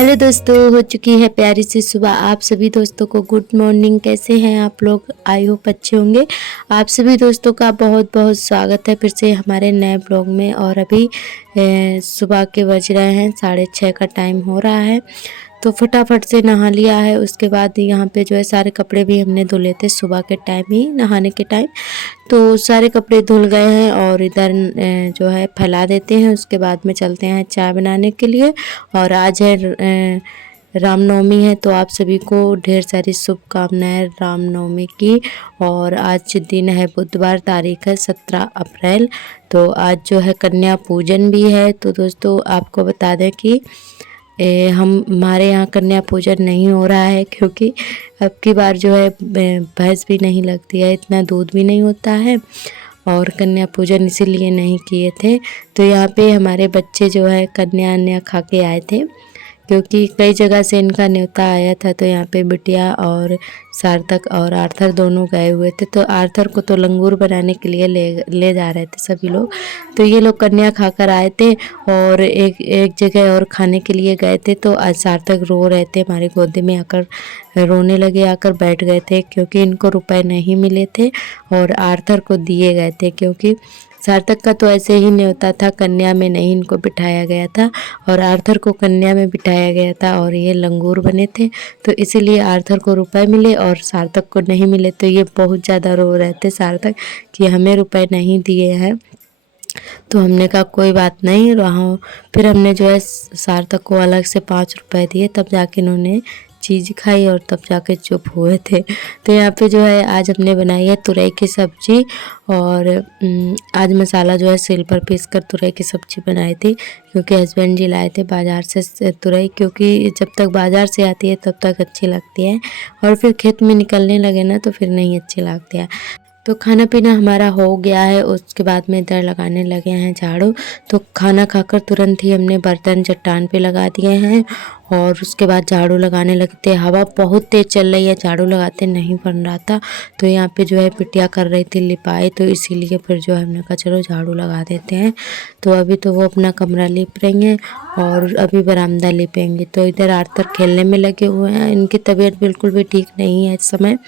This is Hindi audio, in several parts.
हेलो दोस्तों, हो चुकी है प्यारी सी सुबह। आप सभी दोस्तों को गुड मॉर्निंग। कैसे हैं आप लोग? आई होप अच्छे होंगे। आप सभी दोस्तों का बहुत बहुत स्वागत है फिर से हमारे नए ब्लॉग में। और अभी सुबह के बज रहे हैं 6:30 का टाइम हो रहा है। तो फटाफट से नहा लिया है। उसके बाद यहाँ पे जो है सारे कपड़े भी हमने धुले थे सुबह के टाइम ही, नहाने के टाइम। तो सारे कपड़े धुल गए हैं और इधर जो है फैला देते हैं। उसके बाद में चलते हैं चाय बनाने के लिए। और आज है रामनवमी है, तो आप सभी को ढेर सारी शुभकामनाएं रामनवमी की। और आज दिन है बुधवार, तारीख है 17 अप्रैल। तो आज जो है कन्या पूजन भी है। तो दोस्तों आपको बता दें कि हमारे यहाँ कन्या पूजन नहीं हो रहा है, क्योंकि अब की बार जो है भैंस भी नहीं लगती है, इतना दूध भी नहीं होता है। और कन्या पूजन इसीलिए नहीं किए थे। तो यहाँ पे हमारे बच्चे जो है कन्या खा के आए थे, क्योंकि कई जगह से इनका न्योता आया था। तो यहाँ पे बिटिया और सार्थक और आर्थर दोनों गए हुए थे। तो आर्थर को तो लंगूर बनाने के लिए ले जा रहे थे सभी लोग। तो ये लोग कन्या खाकर आए थे और एक जगह और खाने के लिए गए थे। तो आज सार्थक रो रहे थे, हमारी गोदी में आकर रोने लगे, आकर बैठ गए थे, क्योंकि इनको रुपए नहीं मिले थे और आर्थर को दिए गए थे। क्योंकि सार्थक का तो ऐसे ही न्योता था, कन्या में नहीं इनको बिठाया गया था, और आर्थर को कन्या में बिठाया गया था और ये लंगूर बने थे। तो इसीलिए आर्थर को रुपए मिले और सार्थक को नहीं मिले। तो ये बहुत ज़्यादा रो रहे थे सार्थक कि हमें रुपए नहीं दिए हैं। तो हमने कहा कोई बात नहीं रहा। फिर हमने जो है सार्थक को अलग से 5 रुपए दिए, तब जाके इन्होंने चीज़ खाई और तब जाके चुप हुए थे। तो यहाँ पे जो है आज हमने बनाई है तुरई की सब्जी। और आज मसाला जो है सिल पर पीस कर तुरई की सब्जी बनाई थी, क्योंकि हस्बैंड जी लाए थे बाज़ार से तुरई। क्योंकि जब तक बाज़ार से आती है तब तक अच्छी लगती है, और फिर खेत में निकलने लगे ना तो फिर नहीं अच्छी लगती है। तो खाना पीना हमारा हो गया है। उसके बाद में इधर लगाने लगे हैं झाड़ू। तो खाना खाकर तुरंत ही हमने बर्तन चट्टान पे लगा दिए हैं और उसके बाद झाड़ू लगाने लगे थे। हवा बहुत तेज़ चल रही है, झाड़ू लगाते नहीं बन रहा था। तो यहाँ पे जो है बिटिया कर रही थी लिपाई, तो इसीलिए फिर जो है हमने कहा चलो झाड़ू लगा देते हैं। तो अभी तो वो अपना कमरा लिप रही हैं और अभी बरामदा लिपेंगे। तो इधर आर्थर खेलने में लगे हुए हैं। इनकी तबीयत बिल्कुल भी ठीक नहीं है इस समय।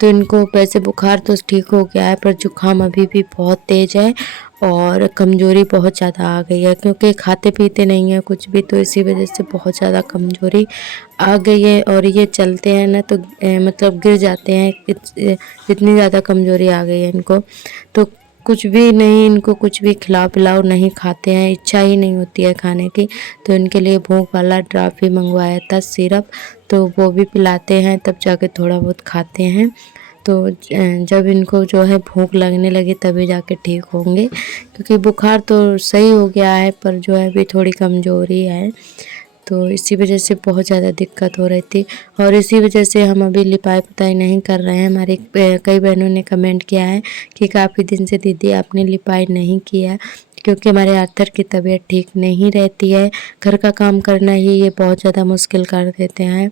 तो इनको वैसे बुखार तो ठीक हो गया है, पर जुकाम अभी भी बहुत तेज़ है और कमज़ोरी बहुत ज़्यादा आ गई है, क्योंकि खाते पीते नहीं है कुछ भी। तो इसी वजह से बहुत ज़्यादा कमज़ोरी आ गई है। और ये चलते हैं ना तो मतलब गिर जाते हैं, इतनी ज़्यादा कमज़ोरी आ गई है इनको। तो कुछ भी नहीं, इनको कुछ भी खिलाओ पिलाओ नहीं खाते हैं, इच्छा ही नहीं होती है खाने की। तो इनके लिए भूख वाला ड्रॉप भी मंगवाया था, सिरप, तो वो भी पिलाते हैं तब जाके थोड़ा बहुत खाते हैं। तो जब इनको जो है भूख लगने लगी तभी जाके ठीक होंगे, क्योंकि बुखार तो सही हो गया है पर जो है अभी थोड़ी कमज़ोरी है। तो इसी वजह से बहुत ज़्यादा दिक्कत हो रही थी, और इसी वजह से हम अभी लिपाई पुताई नहीं कर रहे हैं। हमारी कई बहनों ने कमेंट किया है कि काफ़ी दिन से दीदी आपने लिपाई नहीं किया, क्योंकि हमारे आर्थर की तबीयत ठीक नहीं रहती है। घर का काम करना ही ये बहुत ज़्यादा मुश्किल कर देते हैं।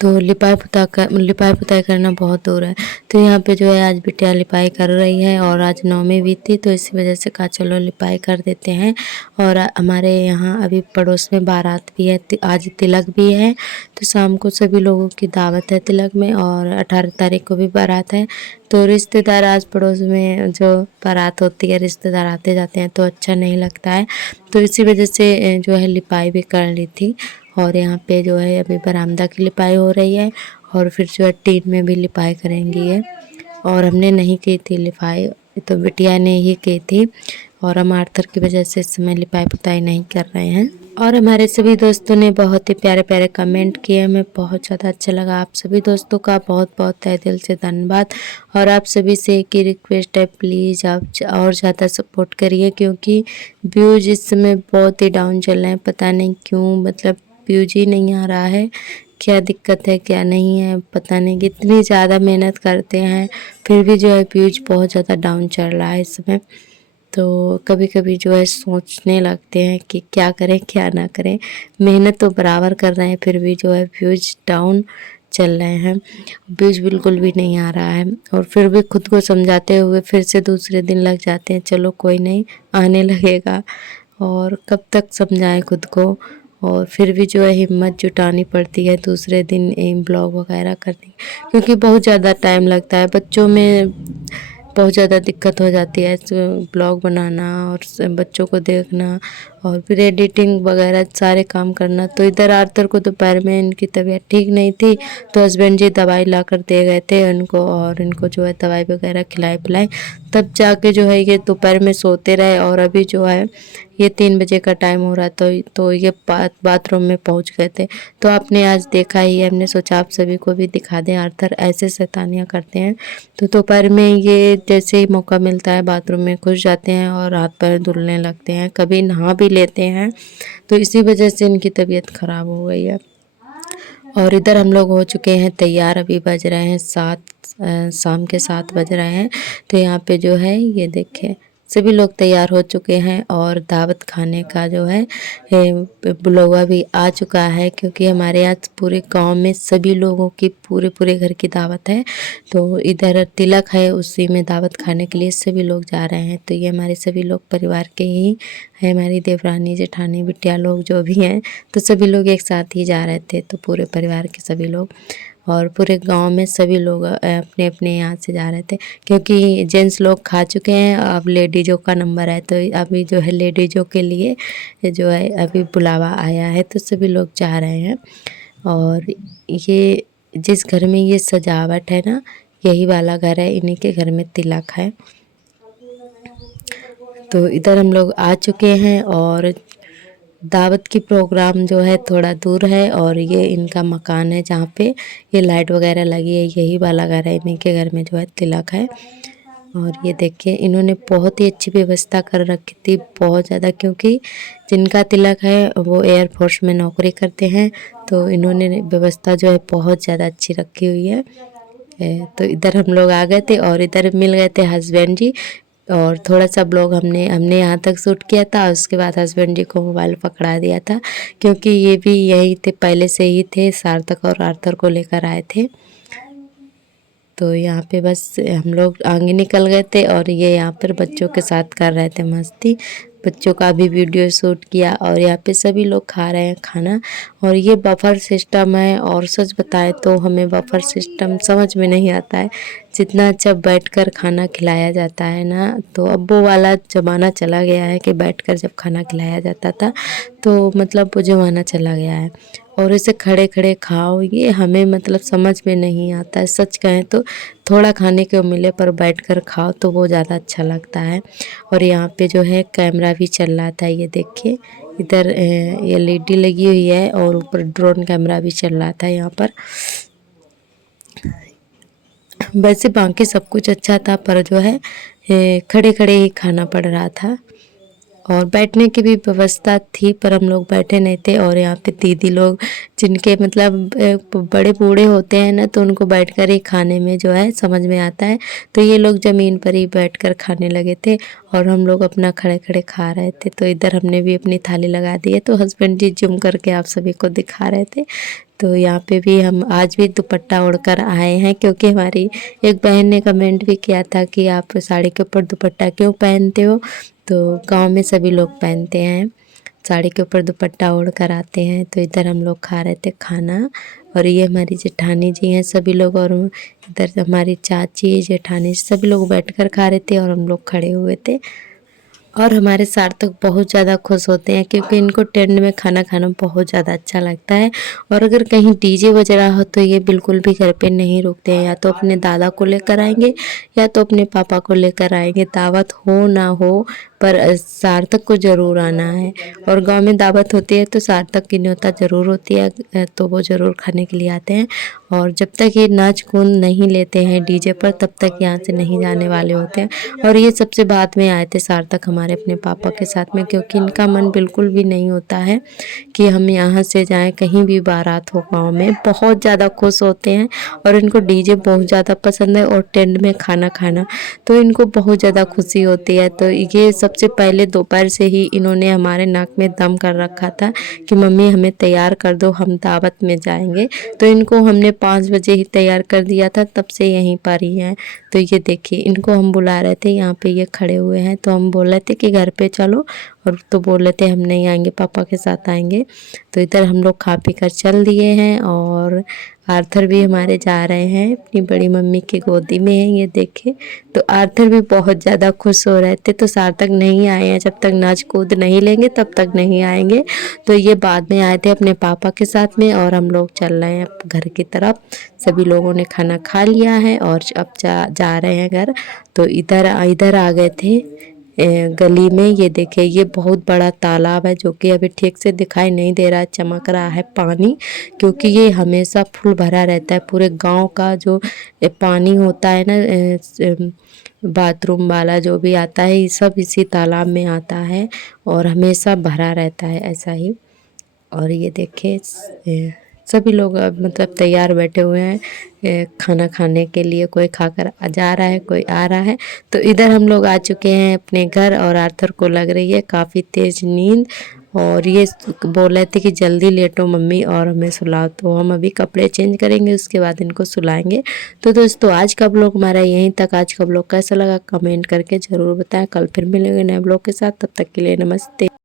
तो लिपाई पुताई करना बहुत दूर है। तो यहाँ पे जो है आज बिटिया लिपाई कर रही है, और आज नवमी भी थी तो इसी वजह से कहा चलो लिपाई कर देते हैं। और हमारे यहाँ अभी पड़ोस में बारात भी है, आज तिलक भी है। तो शाम को सभी लोगों की दावत है तिलक में, और 18 तारीख को भी बारात है। तो रिश्तेदार आज पड़ोस में जो बारात होती है, रिश्तेदार आते जाते हैं तो अच्छा नहीं लगता है। तो इसी वजह से जो है लिपाई भी कर ली थी। और यहाँ पे जो है अभी बरामदा की लिपाई हो रही है, और फिर जो है टीन में भी लिपाई करेंगी है। और हमने नहीं की थी लिपाई, तो बिटिया ने ही की थी, और हम आर्थर की वजह से इस समय लिपाई पुताई नहीं कर रहे हैं। और हमारे सभी दोस्तों ने बहुत ही प्यारे प्यारे कमेंट किए, हमें बहुत ज़्यादा अच्छा लगा। आप सभी दोस्तों का बहुत बहुत तहे दिल से धन्यवाद। और आप सभी से एक ही रिक्वेस्ट है, प्लीज़ आप और ज़्यादा सपोर्ट करिए, क्योंकि व्यूज़ इस समय बहुत ही डाउन चल रहे हैं। पता नहीं क्यों, मतलब व्यूज ही नहीं आ रहा है। क्या दिक्कत है क्या नहीं है पता नहीं, कितनी ज़्यादा मेहनत करते हैं फिर भी जो है व्यूज बहुत ज़्यादा डाउन चल रहा है इस समय। तो कभी कभी जो है सोचने लगते हैं कि क्या करें क्या ना करें। मेहनत तो बराबर कर रहे हैं फिर भी जो है व्यूज डाउन चल रहे हैं, व्यूज बिल्कुल भी नहीं आ रहा है। और फिर भी खुद को समझाते हुए फिर से दूसरे दिन लग जाते हैं, चलो कोई नहीं आने लगेगा। और कब तक समझाएं खुद को। और फिर भी जो है हिम्मत जुटानी पड़ती है दूसरे दिन ब्लॉग वगैरह करने, क्योंकि बहुत ज़्यादा टाइम लगता है। बच्चों में बहुत ज़्यादा दिक्कत हो जाती है ब्लॉग बनाना और बच्चों को देखना और फिर एडिटिंग वगैरह सारे काम करना। तो इधर आर्थर को दोपहर में इनकी तबीयत ठीक नहीं थी, तो हस्बैंड जी दवाई ला कर दे गए थे उनको, और इनको जो है दवाई वगैरह खिलाई पिलाई, तब जाके जो है ये दोपहर में सोते रहे। और अभी जो है ये 3 बजे का टाइम हो रहा, तो ये बाथरूम में पहुंच गए थे। तो आपने आज देखा ही है, हमने सोचा आप सभी को भी दिखा दें। आर्थर ऐसे शैतानियाँ करते हैं, तो दोपहर में ये जैसे ही मौका मिलता है बाथरूम में घुस जाते हैं और हाथ पैर धुलने लगते हैं, कभी नहा भी लेते हैं। तो इसी वजह से इनकी तबीयत ख़राब हो गई है। और इधर हम लोग हो चुके हैं तैयार, अभी बज रहे हैं 7, शाम के 7 बज रहे हैं। तो यहाँ पे जो है ये देखें सभी लोग तैयार हो चुके हैं और दावत खाने का जो है बुलावा भी आ चुका है, क्योंकि हमारे यहाँ पूरे गांव में सभी लोगों की पूरे घर की दावत है। तो इधर तिलक है, उसी में दावत खाने के लिए सभी लोग जा रहे हैं। तो ये हमारे सभी लोग परिवार के ही है, हमारी देवरानी जेठानी बिटिया लोग जो भी हैं, तो सभी लोग एक साथ ही जा रहे थे। तो पूरे परिवार के सभी लोग और पूरे गांव में सभी लोग अपने अपने यहाँ से जा रहे थे, क्योंकि जेंट्स लोग खा चुके हैं, अब लेडीज़ों का नंबर है। तो अभी जो है लेडीज़ों के लिए जो है अभी बुलावा आया है, तो सभी लोग जा रहे हैं। और ये जिस घर में ये सजावट है ना, यही वाला घर है, इन्हीं के घर में तिलक है। तो इधर हम लोग आ चुके हैं और दावत की प्रोग्राम जो है थोड़ा दूर है, और ये इनका मकान है जहाँ पे ये लाइट वगैरह लगी है, यही वाला घर है, इन्हीं के घर में जो है तिलक है। और ये देखिए इन्होंने बहुत ही अच्छी व्यवस्था कर रखी थी, बहुत ज़्यादा, क्योंकि जिनका तिलक है वो एयरफोर्स में नौकरी करते हैं। तो इन्होंने व्यवस्था जो है बहुत ज़्यादा अच्छी रखी हुई है। तो इधर हम लोग आ गए थे और इधर मिल गए थे हस्बैंड जी, और थोड़ा सा ब्लॉग हमने यहाँ तक शूट किया था। उसके बाद हस्बैंड जी को मोबाइल पकड़ा दिया था, क्योंकि ये भी यही थे, पहले से ही थे, सार्थक और आर्थर को लेकर आए थे। तो यहाँ पे बस हम लोग आगे निकल गए थे और ये यहाँ पर बच्चों के साथ कर रहे थे मस्ती। बच्चों का भी वीडियो शूट किया और यहाँ पे सभी लोग खा रहे हैं खाना। और ये बफर सिस्टम है, और सच बताएं तो हमें बफर सिस्टम समझ में नहीं आता है। जितना अच्छा बैठकर खाना खिलाया जाता है ना, तो अब वो वाला ज़माना चला गया है कि बैठकर जब खाना खिलाया जाता था, तो मतलब वो ज़माना चला गया है। और इसे खड़े खड़े खाओ, ये हमें मतलब समझ में नहीं आता है। सच कहें तो थोड़ा खाने को मिले पर बैठकर खाओ तो वो ज़्यादा अच्छा लगता है। और यहाँ पे जो है कैमरा भी चल रहा था, ये देखिए इधर एलईडी लगी हुई है और ऊपर ड्रोन कैमरा भी चल रहा था यहाँ पर। वैसे बाकी सब कुछ अच्छा था, पर जो है खड़े खड़े ही खाना पड़ रहा था। और बैठने की भी व्यवस्था थी, पर हम लोग बैठे नहीं थे। और यहाँ पे दीदी लोग जिनके मतलब बड़े बूढ़े होते हैं ना, तो उनको बैठकर ही खाने में जो है समझ में आता है। तो ये लोग ज़मीन पर ही बैठकर खाने लगे थे और हम लोग अपना खड़े खड़े खा रहे थे। तो इधर हमने भी अपनी थाली लगा दी है, तो हस्बैंड जी जूम करके आप सभी को दिखा रहे थे। तो यहाँ पे भी हम आज भी दुपट्टा ओढ़कर आए हैं, क्योंकि हमारी एक बहन ने कमेंट भी किया था कि आप साड़ी के ऊपर दुपट्टा क्यों पहनते हो। तो गांव में सभी लोग पहनते हैं, साड़ी के ऊपर दुपट्टा ओढ़ कर आते हैं। तो इधर हम लोग खा रहे थे खाना, और ये हमारी जेठानी जी हैं सभी लोग, और इधर हमारी चाची जेठानी सभी लोग बैठकर खा रहे थे और हम लोग खड़े हुए थे। और हमारे सार्थक बहुत ज़्यादा खुश होते हैं, क्योंकि इनको टेंट में खाना खाना बहुत ज़्यादा अच्छा लगता है। और अगर कहीं डीजे बज रहा हो तो ये बिल्कुल भी घर पे नहीं रुकते हैं, या तो अपने दादा को लेकर आएंगे या तो अपने पापा को लेकर आएंगे। दावत हो ना हो, पर सार्थक को ज़रूर आना है। और गांव में दावत होती है तो सार्थक की न्योता ज़रूर होती है, तो वो ज़रूर खाने के लिए आते हैं। और जब तक ये नाच कूद नहीं लेते हैं डीजे पर, तब तक यहाँ से नहीं जाने वाले होते हैं। और ये सबसे बाद में आए थे सार्थक हमारे अपने पापा के साथ में, क्योंकि इनका मन बिल्कुल भी नहीं होता है कि हम यहाँ से जाएं, कहीं भी बारात हो गाँव में। बहुत ज़्यादा खुश होते हैं और इनको डीजे बहुत ज़्यादा पसंद है और टेंट में खाना खाना, तो इनको बहुत ज़्यादा खुशी होती है। तो ये सबसे पहले दोपहर से ही इन्होंने हमारे नाक में दम कर रखा था कि मम्मी हमें तैयार कर दो, हम दावत में जाएंगे। तो इनको हमने 5 बजे ही तैयार कर दिया था, तब से यहीं पर ही हैं। तो ये देखिए इनको हम बुला रहे थे, यहाँ पे ये खड़े हुए हैं। तो हम बोल रहे थे कि घर पे चलो, और तो बोल रहे थे हम नहीं आएंगे, पापा के साथ आएंगे। तो इधर हम लोग खा पी कर चल दिए हैं और आर्थर भी हमारे जा रहे हैं, अपनी बड़ी मम्मी की गोदी में है, ये देखे। तो आर्थर भी बहुत ज़्यादा खुश हो रहे थे। तो सार्थक नहीं आए हैं, जब तक नाच कूद नहीं लेंगे तब तक नहीं आएंगे। तो ये बाद में आए थे अपने पापा के साथ में, और हम लोग चल रहे हैं घर की तरफ। सभी लोगों ने खाना खा लिया है और अब जा रहे हैं घर। तो इधर आ गए थे गली में। ये देखिए, ये बहुत बड़ा तालाब है जो कि अभी ठीक से दिखाई नहीं दे रहा है, चमक रहा है पानी, क्योंकि ये हमेशा फुल भरा रहता है। पूरे गांव का जो पानी होता है ना, बाथरूम वाला जो भी आता है, ये सब इसी तालाब में आता है और हमेशा भरा रहता है ऐसा ही। और ये देखिए, सभी लोग अब मतलब तैयार बैठे हुए हैं खाना खाने के लिए। कोई खाकर जा रहा है, कोई आ रहा है। तो इधर हम लोग आ चुके हैं अपने घर, और आर्थर को लग रही है काफ़ी तेज़ नींद, और ये बोल रहे थे कि जल्दी लेटो मम्मी और हमें सुलाओ। तो हम अभी कपड़े चेंज करेंगे, उसके बाद इनको सुलाएंगे। तो दोस्तों, आज का ब्लॉग हमारा यहीं तक। आज का ब्लॉग कैसा लगा कमेंट करके ज़रूर बताएं। कल फिर मिलेंगे नए ब्लॉग के साथ, तब तक के लिए नमस्ते।